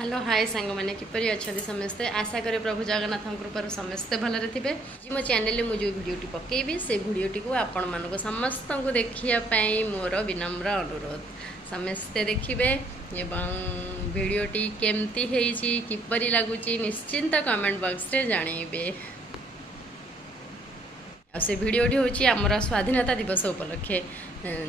Hello hi सांग मैंने किपरि अच्छा समस्ते आशा करे प्रभु जगन्नाथ कृपार समस्ते भलरे थे मो चैनल में जो भिडियोटी पकेबी से भिडियोटी को आपण मानक समस्त को देखापी मोर विनम्र अनुरोध समस्ते देखिए एवं भिडियोटी केमती है किपरि लगुच निश्चिंत कमेंट बॉक्स रे जानइबे। से भिडियोटी हूँ आमर स्वाधीनता दिवस उपलक्षे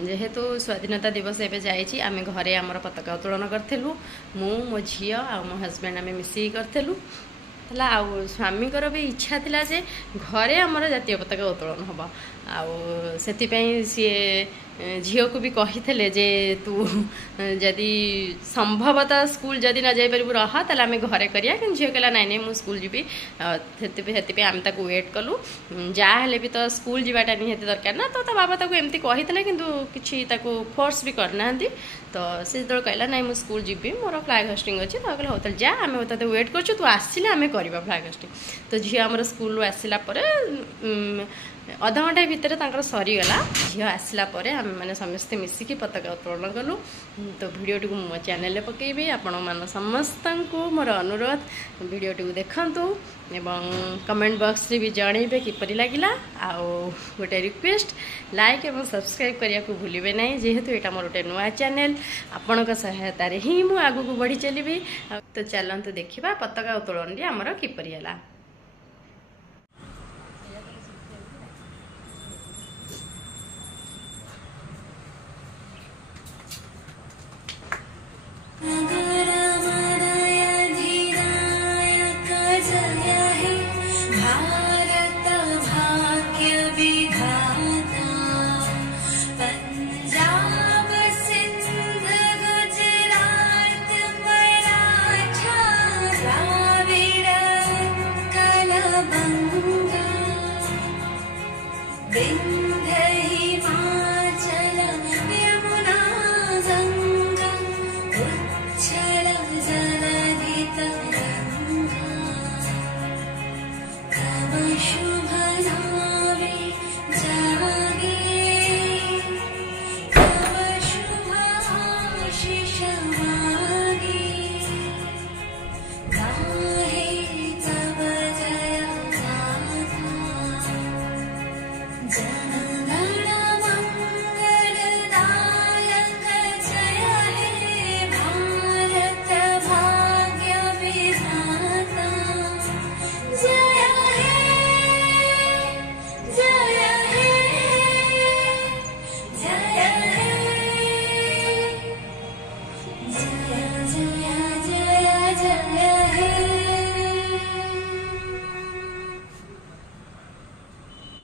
जेहेतु स्वाधीनता दिवस एवं जाइए आम घरे आमर पताका उत्तोलन करूँ मो झी आ मो हजबैंड आम मिसिकी करूँ स्वामी भी इच्छा थिला जे घरे आमर जातीय पताका उत्तोलन हम आउ सी झील को भी कही जे तू जदि संभवतः स्कूल जदि न जापर रह ताल आम घरे करिया कि झील कहला नाई मुझे स्कूल जी से आम वेट कलु जहाँ भी तो स्कूल जावाटा निहती दरकार ना तो बाबा ताको एमती कही कि फोर्स भी करना तो सी जो कहला नाई मुझे स्कूल जी मोर फ्लैग होस्टिंग अच्छी तो कहला होता जा आम ते वेट कर तू आसिले आम करवा फ्लैग होस्टिंग तो झी आमर स्कूल आसला अध घंटा भितर सरीगला झील आसला आम मैंने समस्ते मिसिकी पताका उत्तोलन कलु तो भिडियोटी को मो चैनल में पकेबी आपण मान समस्त को मोर अनुरोध भिडियोटी को देखंतु एवं कमेंट बॉक्स रे भी जणैबे किपरि लागिला आउ गोटे रिक्वेस्ट लाइक एवं सब्सक्राइब करिया को भूलिबे नहीं जेहेतु एटा मोर गोटे नुआ चैनल आपण का सहायता रे ही मु आगु को बढ़ी चलीबी तो चलंतु देखिबा पताका उत्तोलन रे हमर किपरि हला।